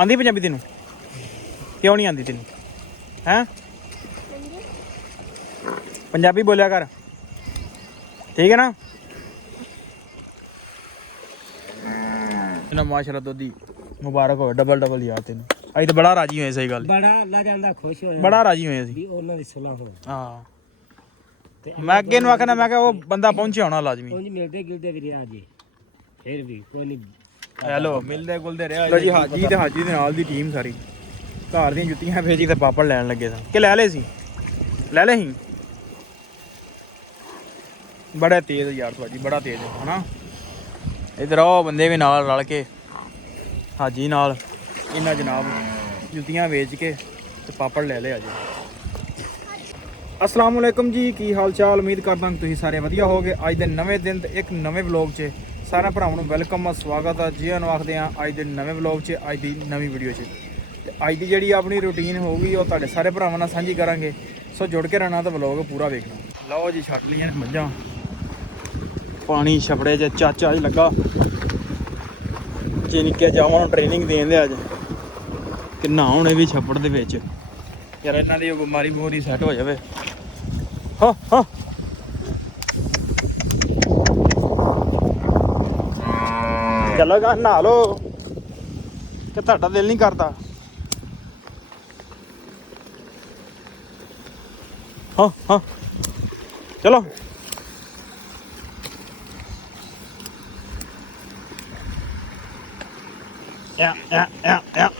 ਆਂਦੀ ਪੰਜਾਬੀ ਤੈਨੂੰ? ਕਿਉਂ ਨਹੀਂ ਆਂਦੀ ਤੈਨੂੰ? ਹੈ? ਪੰਜਾਬੀ ਬੋਲਿਆ ਕਰ। ਠੀਕ ਹੈ ਨਾ? ਨਾ ਮਾਸ਼ਾਅੱਲਾ ਦੋਦੀ ਮੁਬਾਰਕ ਹੋਵੇ ਡਬਲ ਡਬਲ ਯਾਰ ਤੈਨੂੰ। ਅਸੀਂ ਤਾਂ ਬੜਾ ਰਾਜੀ ਹੋਏ ਸਹੀ ਗੱਲ ਬੜਾ ਅੱਲਾ ਜਾਂਦਾ ਖੁਸ਼ ਹੋਇਆ। ਬੜਾ ਰਾਜੀ ਹੋਏ ਅਸੀਂ ਵੀ ਉਹਨਾਂ ਦੀ ਸੁਲਾ ਹੋਵੇ। ਹਾਂ। ਤੇ ਮੈਂ ਅੱਗੇ ਨੂੰ ਆਖਣਾ ਮੈਂ ਕਿਹਾ ਉਹ ਬੰਦਾ ਪਹੁੰਚਿਆ ਹੋਣਾ ਲਾਜ਼ਮੀ। ਉਂਝ ਮਿਲਦੇ ਗਿਲਦੇ ਵੀ ਰਿਹਾ ਜੀ। ਫਿਰ ਵੀ ਕੋਈ ਨਹੀਂ ਹੈਲੋ ਮਿਲਦੇ ਗੁਲਦੇ ਰਿਹਾ ਜੀ ਹਾਜੀ ਤੇ ਹਾਜੀ ਦੇ ਨਾਲ ਦੀ ਟੀਮ ਸਾਰੀ। ਘਰ ਦੀਆਂ ਜੁੱਤੀਆਂ ਫੇਜੀ ਤੇ ਪਾਪੜ ਲੈਣ ਲੱਗੇ ਸਾਂ ਕਿ ਲੈ ਲਏ ਸੀ? ਲੈ ਲਏ ਸੀ? ਬੜਾ ਤੇਜ਼ ਯਾਰ ਤੁਹਾਡੀ ਬੜਾ ਤੇਜ਼ ਹੈ ਹਨਾ? ਇਧਰ ਆਓ ਬੰਦੇ ਵੀ ਨਾਲ ਰਲ ਕੇ। ਹਾਜੀ ਨਾਲ। ਇਹਨਾਂ ਜਨਾਬ ਜੁੱਤੀਆਂ ਵੇਚ ਕੇ ਤੇ ਪਾਪੜ ਲੈ ਲਏ ਅੱਜ। ਅਸਲਾਮ ਵਾਲੇਕਮ ਜੀ ਕੀ ਹਾਲ ਚਾਲ? ਉਮੀਦ ਕਰਦਾ ਹਾਂ ਤੁਸੀਂ ਸਾਰੇ ਵਧੀਆ ਹੋਵੋਗੇ। ਅੱਜ ਦੇ ਨਵੇਂ ਦਿਨ ਤੇ ਇੱਕ ਨਵੇਂ ਵਲੌਗ 'ਚ ਸਾਰਿਆਂ ਭਰਾਵਾਂ ਨੂੰ ਵੈਲਕਮ ਆ ਸਵਾਗਤ ਆ। ਜੀ ਨੂੰ ਆਖਦੇ ਆ, ਅੱਜ ਦੇ ਨਵੇਂ ਵਲੌਗ 'ਚ, ਅੱਜ ਦੀ ਨਵੀਂ ਵੀਡੀਓ 'ਚ। ਤੇ ਅੱਜ ਦੀ ਜਿਹੜੀ ਆਪਣੀ ਰੁਟੀਨ ਹੋਊਗੀ, ਉਹ ਤੁਹਾਡੇ ਸਾਰੇ ਭਰਾਵਾਂ ਨਾਲ ਸਾਂਝੀ ਕਰਾਂਗੇ। ਸੋ ਜੁੜ ਕੇ ਰਹਿਣਾ ਤਾਂ ਵਲੌਗ ਪੂਰਾ ਵੇਖਣਾ। ਲਓ ਜੀ, ਛੱਡ ਲਈਆਂ ਨੇ ਮੱਝਾਂ। ਪਾਣੀ ਛਪੜੇ 'ਚ ਚਾਚਾ ਜੀ ਲੱਗਾ। ਜੇ ਨਿੱਕੇ ਜਾਵਾਂ ਨੂੰ ਟ੍ਰੇਨਿੰਗ ਦੇਣ ਦੇ ਅੱਜ। ਕਿ ਨਾ ਹੁਣੇ ਵੀ ਛੱਪੜ ਦੇ ਵਿੱਚ। ਯਾਰ ਇਹਨਾਂ ਦੀ ਉਹ ਬਿਮਾਰੀ ਬੋਰੀ ਸੈੱਟ ਹੋ ਜਾਵੇ। ਹਾਂ ਹਾਂ। ਚੱਲੋਗਾ ਨਹਾ ਲੋ ਕਿ ਤੁਹਾਡਾ ਦਿਲ ਨਹੀਂ ਕਰਦਾ। ਹਾਂ ਹਾਂ। ਚਲੋ। ਯਾ ਯਾ ਯਾ ਯਾ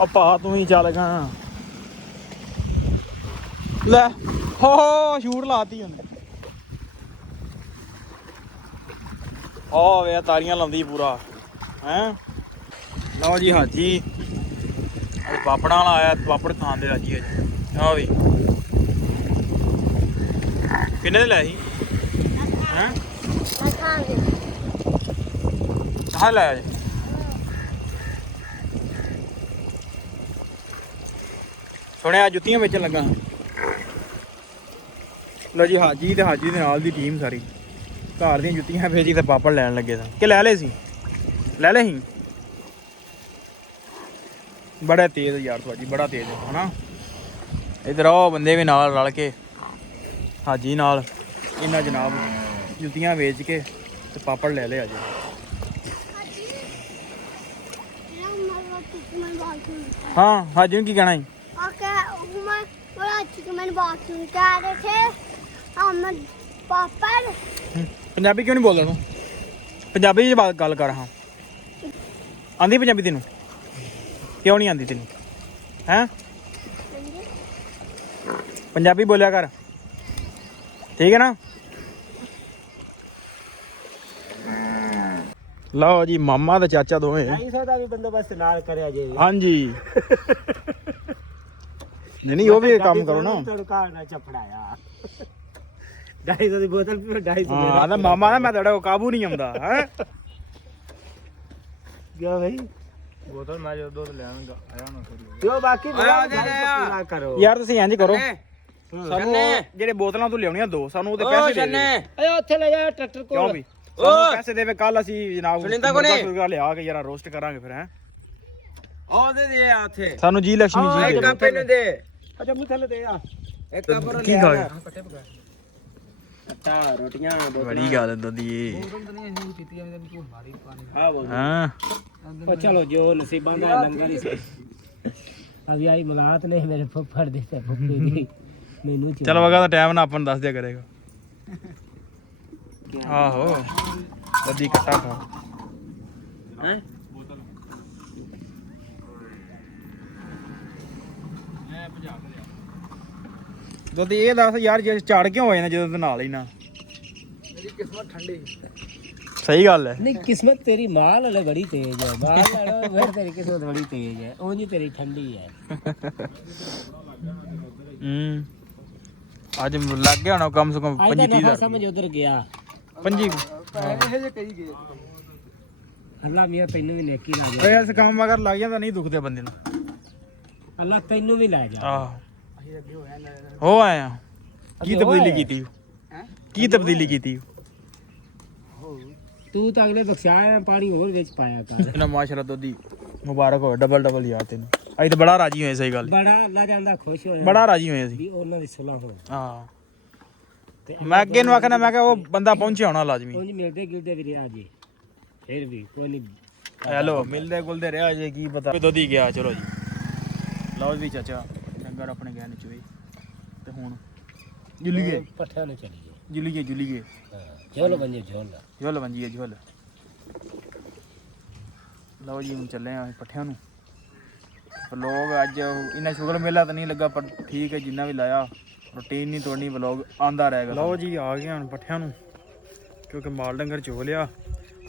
ਆਪਾ ਤੂੰ ਹੀ ਚੱਲ ਗਾ। ਲੈ, ਹੋ ਹੋ, ਸ਼ੂਟ ਲਾਤੀ ਉਹਨੇ। ਆ ਵੇ ਤਾਰੀਆਂ ਲਾਉਂਦੀ ਪੂਰਾ, ਹੈ? ਲਓ ਜੀ ਹਾਜੀ। ਅੱਜ ਪਾਪੜਾਂ ਵਾਲਾ ਆਇਆ, ਪਾਪੜ ਖਾਣ ਦੇ ਰਾਜੀ ਅੱਜ। ਆ ਵੀ। ਕਿੰਨੇ ਦੇ ਲੈ ਸੀ? ਹੈ? ਹਾਂ ਲੈ ਜੀ। ਸੁਣਿਆ, ਜੁੱਤੀਆਂ ਵੇਚਣ ਲੱਗਾ। ਲਓ ਜੀ ਹਾਜੀ ਤੇ ਹਾਜੀ ਦੇ ਨਾਲ ਦੀ ਟੀਮ ਸਾਰੀ। ਘਰ ਦੀਆਂ ਜੁੱਤੀਆਂ ਫੇਜੀ ਤੇ ਪਾਪੜ ਲੈਣ ਲੱਗੇ ਸਾਂ ਕਿ ਲੈ ਲਏ ਸੀ? ਲੈ ਲਏ ਸੀ? ਬੜਾ ਤੇਜ਼ ਯਾਰ ਤੁਹਾਡੀ, ਬੜਾ ਤੇਜ਼ ਹੈ ਹਨਾ? ਇਧਰ ਆਓ, ਬੰਦੇ ਵੀ ਨਾਲ ਰਲ ਕੇ। ਹਾਜੀ ਨਾਲ। ਇਹਨਾਂ ਜਨਾਬ ਜੁੱਤੀਆਂ ਵੇਚ ਕੇ ਤੇ ਪਾਪੜ ਲੈ ਲਏ ਅੱਜ। ਹਾਂ, ਹਾਜੀ ਨੂੰ ਕੀ ਕਹਿਣਾ ਹੈ ਪੰਜਾਬੀ ਕਿਉਂ ਨਹੀਂ ਬੋਲਦਾ ਤੂੰ ਪੰਜਾਬੀ 'ਚ ਬਾਤ ਗੱਲ ਕਰ ਹਾਂ। ਆਂਦੀ ਪੰਜਾਬੀ ਤੈਨੂੰ? ਕਿਉਂ ਨਹੀਂ ਆਂਦੀ ਤੈਨੂੰ? ਹੈ? ਪੰਜਾਬੀ ਬੋਲਿਆ ਕਰ। ਠੀਕ ਹੈ ਨਾ? ਲਓ ਜੀ ਮਾਮਾ ਤੇ ਚਾਚਾ ਦੋਵੇਂ। 250 ਦਾ ਵੀ ਬੰਦੋਬਸਤ ਨਾਲ ਕਰਿਆ ਜੇ। ਹਾਂਜੀ। ਨਹੀਂ ਨਹੀਂ ਉਹ ਵੀ ਕੰਮ ਕਰੋ ਨਾ। ਤੜਕਾ ਨਾ ਚਪੜਾਇਆ 250 ਦੀ ਬੋਤਲ ਪੀਓ 250 ਹਾਂ ਆਦਾ ਮਾਮਾ ਨਾ ਮੈਂ ਤੁਹਾਡੇ ਕੋ ਕਾਬੂ ਨਹੀਂ ਆਉਂਦਾ ਹੈ? ਗਿਆ ਭਾਈ ਬੋਤਲ ਮੈਂ ਜਦੋਂ ਦੁੱਧ ਲੈਣਗਾ ਆਇਆ ਨਾ ਥੋੜੀ ਜੋ ਬਾਕੀ ਪੂਰਾ ਕਰੋ। ਯਾਰ ਤੁਸੀਂ ਇੰਜ ਕਰੋ। ਸਾਨੂੰ ਜਿਹੜੇ ਬੋਤਲਾਂ ਤੋਂ ਲਿਆਉਣੀਆਂ ਦੋ ਸਾਨੂੰ ਉਹਦੇ ਪੈਸੇ ਦੇ ਦਿਓ। ਏ ਉੱਥੇ ਲੈ ਜਾ ਟਰੈਕਟਰ ਕਿਉਂ ਕੋਲ ਵੀ ਸਾਨੂੰ ਪੈਸੇ ਦੇਵੇ ਕੱਲ ਅਸੀਂ ਜਨਾਬ ਮੁਰਗਾ ਸੁਰਗਾ ਲਿਆ ਕੇ ਯਾਰਾ ਰੋਸਟ ਕਰਾਂਗੇ ਫਿਰ ਹੈ? ਉਹਦੇ ਦੇ ਆ ਉੱਥੇ। ਸਾਨੂੰ ਜੀ ਲక్ష్ਮੀ ਜੀ ਦੇ ਕੱਪ ਇਹਨੂੰ ਦੇ। ਅੱਛਾ ਮੂੰਹ ਥੱਲੇ ਦੇ ਆ। ਇੱਕ ਕੱਪ ਕੀ ਖਾ ਗਏ? ਅੱਟਾ ਰੋਟੀਆਂ ਬੜੀ ਗੱਲ ਦਦੀ ਆ ਬੋਲ ਹਾਂ। ਉਹ ਚਲੋ ਜੋ ਨਸੀਬਾਂ ਦਾ ਲੰਗਰ ਹੀ ਸੀ। ਅਭੀ ਆਈ ਮੁਲਾਕਾਤ ਨੇ ਮੇਰੇ ਫੁੱਫੜ ਦੇ ਤੇ ਫੁੱਫੀ ਦੀ। ਮੈਨੂੰ ਚਲ ਵਗਾ ਦਾ ਟਾਈਮ ਨਾ ਆਪਾਂ ਨੂੰ ਦੱਸ ਦਿਆ ਕਰੇਗਾ। ਆਹੋ। ਦਦੀ ਕੱਟਾ ਖਾ। ਹੈਂ? ਦੁੱਧ ਇਹ ਦੱਸ ਯਾਰ ਜੇ ਝਾੜ ਕਿਉਂ ਹੋਏ ਨੇ ਜਦੋਂ ਤੂੰ ਨਾਲ ਹੀ ਨਾ? ਮੇਰੀ ਕਿਸਮਤ ਠੰਡੀ। ਸਹੀ ਗੱਲ ਹੈ। ਨਹੀਂ ਕਿਸਮਤ ਤੇਰੀ ਮਾਲ ਵਾਲੇ ਬੜੀ ਤੇਜ਼ ਹੈ। ਮਾਲ ਵਾਲੇ ਫਿਰ ਤੇਰੀ ਕਿਸਮਤ ਬੜੀ ਤੇਜ਼ ਹੈ। ਉਂਝ ਹੀ ਤੇਰੀ ਠੰਡੀ ਹੈ। ਹੂੰ। ਅੱਜ ਲੱਗ ਗਿਆ ਹੋਣਾ ਕਮ ਸੇ ਕਮ ਅੱਜ ਦਾ 25 ਨਫਾ ਦਾ ਸਮਝ ਉਧਰ ਗਿਆ। 25 ਇਹ ਜੇ ਕਹੀ ਗਏ। ਅੱਲਾ ਮੀਆਂ ਤੈਨੂੰ ਵੀ ਨੇਕੀ ਲਾ ਜਾ। ਓਏ ਇਸ ਕੰਮ ਅਗਰ ਲੱਗ ਜਾਂਦਾ ਨਹੀਂ ਦੁਖਦੇ ਬੰਦੇ ਨੂੰ। ਅੱਲਾ ਤੈਨੂੰ ਵੀ ਲੈ ਜਾ। ਆਹ। ਹੋ ਆਇਆ। ਕੀ ਤਬਦੀਲੀ? ਕੀਤੀ ਕੀ ਤਬਦੀਲੀ ਕੀਤੀ ਤੂੰ ਤਾਂ ਅਗਲੇ ਬਖਸ਼ਾਇਆ ਪਾਣੀ ਹੋਰ ਵਿੱਚ ਪਾਇਆ ਕਰ। ਇਹਨਾਂ ਮਾਸ਼ਾਅੱਲਾ ਦੋਦੀ ਮੁਬਾਰਕ ਹੋਵੇ ਡਬਲ ਡਬਲ ਯਾਰ ਤੈਨੂੰ। ਅਸੀਂ ਤਾਂ ਬੜਾ ਰਾਜੀ ਹੋਏ ਸਹੀ ਗੱਲ। ਬੜਾ ਅੱਲਾ ਜਾਂਦਾ ਖੁਸ਼ ਹੋਇਆ। ਬੜਾ ਰਾਜੀ ਹੋਏ ਅਸੀਂ। ਵੀ ਉਹਨਾਂ ਦੀ ਸੁਲਾਹ ਹੋਵੇ ਹਾਂ। ਮੈਂ ਅੱਗੇ ਨੂੰ ਆਖਣਾ ਮੈਂ ਕਿਹਾ ਉਹ ਬੰਦਾ ਪਹੁੰਚਿਆ ਹੋਣਾ ਲਾਜ਼ਮੀ। ਉਂਝ ਮਿਲਦੇ ਗਿਲਦੇ ਵੀ ਰਿਹਾ ਜੀ। ਫਿਰ ਵੀ ਕੋਈ ਨਹੀਂ ਹੈਲੋ ਮਿਲਦੇ ਗੁਲਦੇ ਰਿਹਾ ਜੇ ਕੀ ਪਤਾ। ਦੋਦੀ ਗਿਆ ਚਲੋ ਜੀ। ਲਓ ਜੀ ਚਾਚਾ। ਡੰਗਰ ਆਪਣੇ ਗਏ ਨੇ ਚੋਈ ਤੇ ਹੁਣ ਜੁਲੀਏ। ਪੱਠਿਆਂ ਨੂੰ ਚਲੀ ਗਏ। ਜੁਲੀਏ ਜੁਲੀਏ। ਝੋਲ ਬੰਜੇ ਝੋਲ ਝੁੱਲ ਵੰਜੀਏ ਝੁੱਲ ਲਓ ਜੀ ਹੁਣ ਚੱਲੇ ਆਂ ਪੱਠਿਆਂ ਨੂੰ। ਵਲੋਗ ਅੱਜ ਇਹਨਾਂ ਸ਼ੁਗਰ ਮੇਲਾ ਤਾਂ ਨਹੀਂ ਲੱਗਾ ਪਰ ਠੀਕ ਹੈ ਜਿੰਨਾ ਵੀ ਲਾਇਆ ਰੁਟੀਨ ਨਹੀਂ ਤੋੜਨੀ ਵਲੋਗ ਆਂਦਾ ਰਹੇਗਾ ਲਓ ਜੀ ਆ ਗਏ ਹੁਣ ਪੱਠਿਆਂ ਨੂੰ। ਕਿਉਂਕਿ ਮਾਲ ਡੰਗਰ ਚੋ ਲਿਆ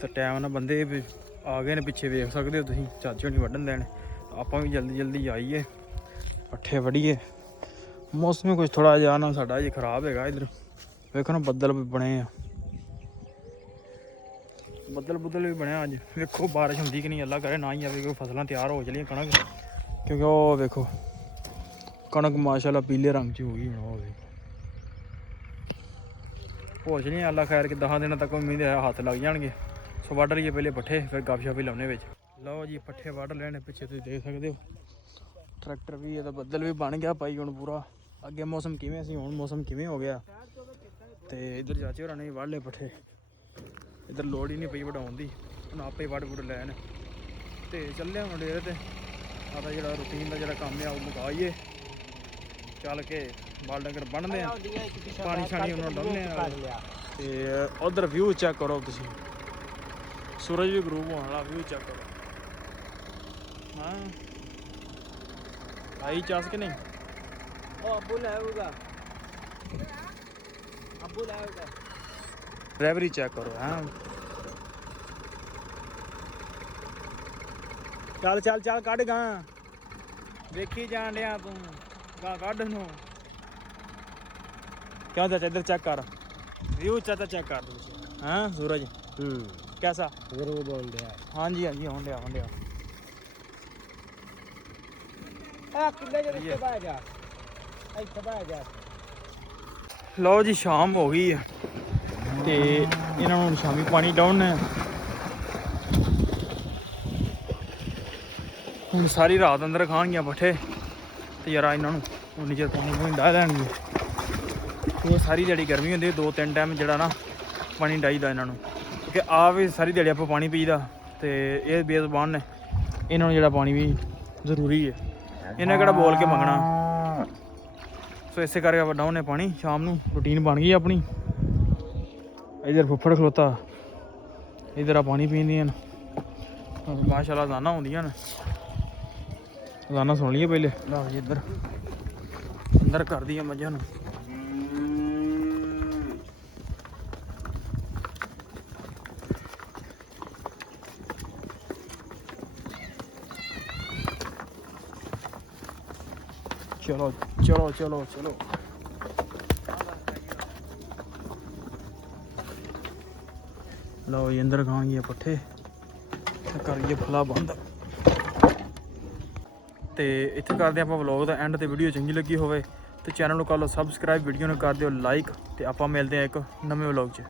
ਤੇ ਟਾਈਮ ਨਾਲ ਬੰਦੇ ਵੀ ਆ ਗਏ ਨੇ ਪਿੱਛੇ ਵੇਖ ਸਕਦੇ ਹੋ ਤੁਸੀਂ ਚਾਚੇ ਹੋਣੀ ਵੱਢਣ ਦੇਣ ਆਪਾਂ ਵੀ ਜਲਦੀ ਜਲਦੀ ਆਈਏ। ਪੱਠੇ ਵੜੀਏ। ਮੌਸਮ ਕੁਝ ਥੋੜਾ ਜਿਹਾ ਨਾ ਸਾਡਾ ਜੀ ਖਰਾਬ ਹੈਗਾ ਇਧਰ। ਵੇਖੋ ਨਾ ਬੱਦਲ ਬਣੇ ਆ। ਬੱਦਲ ਬੁੱਦਲ ਵੀ ਬਣਿਆ ਅੱਜ। ਵੇਖੋ ਬਾਰਿਸ਼ ਹੁੰਦੀ ਕਿ ਨਹੀਂ, ਅੱਲਾ ਕਰੇ ਨਾ ਹੀ ਆਵੇ, ਕਿਉਂਕਿ ਫਸਲਾਂ ਤਿਆਰ ਹੋ ਚਲੀਆਂ ਕਣਕ। ਕਿਉਂਕਿ ਉਹ ਵੇਖੋ, ਕਣਕ ਮਾਸ਼ਾਅੱਲਾ ਪੀਲੇ ਰੰਗ 'ਚ ਹੋ ਗਈ ਹੁਣ, ਉਹ ਵੇਖੋ। ਹੋ ਚਲੀਆਂ ਅੱਲਾ ਖੈਰ ਕਿ 10 ਦਿਨਾਂ ਤੱਕ ਉਮੀਦ ਹੈ ਹੱਥ ਲੱਗ ਜਾਣਗੇ। ਸੋ ਵੱਢ ਲਈਏ ਪਹਿਲੇ ਪੱਠੇ, ਫਿਰ ਗੱਪਸ਼ਪ ਵੀ ਲਾਉਣੇ ਵਿੱਚ। ਲਓ ਜੀ, ਪੱਠੇ ਵੱਢ ਲੈਣੇ, ਪਿੱਛੇ ਤੁਸੀਂ ਦੇਖ ਸਕਦੇ ਹੋ। ਟਰੈਕਟਰ ਵੀ ਇਹਦਾ ਬੱਦਲ ਵੀ ਬਣ ਗਿਆ ਭਾਈ ਹੁਣ ਪੂਰਾ। ਅੱਗੇ ਮੌਸਮ ਕਿਵੇਂ ਸੀ, ਹੁਣ ਮੌਸਮ ਕਿਵੇਂ ਹੋ ਗਿਆ? ਤੇ ਇਧਰ ਚਾਚੇ ਹੋਰਾਂ ਨੇ ਵੀ ਵੱਢ ਲਏ ਪੱਠੇ। ਇਧਰ ਲੋੜ ਹੀ ਨਹੀਂ ਪਈ ਵਡਾਉਣ ਦੀ, ਹੁਣ ਆਪੇ ਵੱਢ ਵੁੱਢ ਲੈਣ। ਤੇ ਚੱਲਿਆ ਹੁਣ ਡੇਰੇ ਤੇ। ਆਦਾ ਜਿਹੜਾ ਰੂਟੀਨ ਦਾ ਜਿਹੜਾ ਕੰਮ ਆ, ਉਹ ਮੁਕਾਈਏ ਚੱਲ ਕੇ ਬਾਲ ਡੰਗਰ ਬੰਨਦੇ ਆ। ਪਾਣੀ ਛਾਣੀ ਉਹਨਾਂ ਨੂੰ ਆ। ਤੇ ਉਧਰ ਵਿਊ ਚੈੱਕ ਕਰੋ ਤੁਸੀਂ। ਸੂਰਜ ਵੀ ਗਰੂਬ ਹੋਣ ਵਾਲਾ ਵਿਊ ਚੈੱਕ ਕਰੋ। ਹਾਂ। ਆਈ ਚਾਸ ਕਿ ਨਹੀਂ? ਉਹ ਅੱਬੂ ਲੈ ਆਊਗਾ। ਅੱਬੂ ਲੈ ਆਊਗਾ। ਡਰਾਈਵਰੀ ਚੈੱਕ ਕਰੋ ਹਾਂ। ਚੱਲ ਚੱਲ ਚੱਲ ਕੱਢ ਗਾ। ਵੇਖੀ ਜਾਣ ਡਿਆ ਤੂੰ। ਗਾ ਕੱਢ ਨੂੰ। ਕਿਉਂ ਚਾਚਾ ਇੱਧਰ ਚੈੱਕ ਕਰ। ਵਿਊ ਚਾਚਾ ਚੈੱਕ ਕਰ ਤੂੰ। ਹਾਂ ਸੂਰਜ? ਹੂੰ। ਕੈਸਾ? ਜ਼ਰੂਰ ਬੋਲ ਰਿਹਾ ਹਾਂਜੀ ਹਾਂਜੀ ਹੋਣ ਡਿਆ ਹੋਣ ਡਿਆ। ਆ ਕਿੱਲੇ ਜਿਹੜੇ ਇੱਥੇ ਬਹਿ ਜਾ। ਇੱਥੇ ਬਹਿ ਜਾ। ਲਓ ਜੀ, ਸ਼ਾਮ ਹੋ ਗਈ ਆ। ਤੇ ਇਹਨਾਂ ਨੂੰ ਹੁਣ ਸ਼ਾਮੀ ਪਾਣੀ ਡਾਉਣਾ ਹੁਣ ਸਾਰੀ ਰਾਤ ਅੰਦਰ ਖਾਣਗੀਆਂ ਪੱਠੇ। ਤੇ ਯਾਰਾ ਇਹਨਾਂ ਨੂੰ ਉਨੀ ਚਿਰ ਪਾਣੀ ਪੂਣੀ ਡਾਹ ਲੈਣਗੇ। ਉਹ ਸਾਰੀ ਦਿਹਾੜੀ ਗਰਮੀ ਹੁੰਦੀ ਦੋ ਤਿੰਨ ਟਾਈਮ ਜਿਹੜਾ ਨਾ ਪਾਣੀ ਡਾਈਦਾ ਇਹਨਾਂ ਨੂੰ। ਕਿਉਂਕਿ ਆ ਵੀ ਸਾਰੀ ਦਿਹਾੜੀ ਆਪਾਂ ਪਾਣੀ ਪੀਦਾ ਤੇ ਇਹ ਬੇਜ਼ਬਾਨ ਨੇ। ਇਹਨਾਂ ਨੂੰ ਜਿਹੜਾ ਪਾਣੀ ਵੀ ਜ਼ਰੂਰੀ ਹੈ। ਇਹਨਾਂ ਕਿਹੜਾ ਬੋਲ ਕੇ ਮੰਗਣਾ? ਸੋ ਇਸੇ ਕਰਕੇ ਆਪਾਂ ਡਾਉਨੇ ਪਾਣੀ, ਸ਼ਾਮ ਨੂੰ ਰੂਟੀਨ ਬਣ ਗਈ ਆਪਣੀ। ਇਧਰ ਫੁੱਫੜ ਖਲੋਤਾ। ਇਧਰ ਆ ਪਾਣੀ ਪੀਂਦੀਆਂ ਨੇ। ਹੁਣ ਮਾਸ਼ਾਅੱਲਾ ਜ਼ਾਨਾ ਹੁੰਦੀਆਂ ਨੇ। ਜ਼ਾਨਾ ਸੁਣ ਲਈਏ ਪਹਿਲੇ। ਲਓ ਜੀ ਇੱਧਰ। ਅੰਦਰ ਕਰਦੀਆਂ ਮੱਝਾਂ ਨੂੰ। ਚਲੋ ਚਲੋ ਚਲੋ ਚਲੋ। ਲਓ ਜੀ, ਅੰਦਰ ਖਾਣਗੇ ਪੱਠੇ। ਤੇ ਕਰੀਏ ਫਲਾ ਬੰਦ। ਤੇ ਇੱਥੇ ਕਰਦੇ ਆਪਾਂ ਵਲੌਗ ਦਾ ਐਂਡ ਤੇ ਵੀਡੀਓ ਚੰਗੀ ਲੱਗੀ ਹੋਵੇ, ਤੇ ਚੈਨਲ ਨੂੰ ਕਰ ਲਓ ਸਬਸਕ੍ਰਾਈਬ ਵੀਡੀਓ ਨੂੰ ਕਰ ਦਿਓ ਲਾਈਕ ਤੇ ਆਪਾਂ ਮਿਲਦੇ ਹਾਂ ਇੱਕ ਨਵੇਂ ਵਲੌਗ 'ਚ।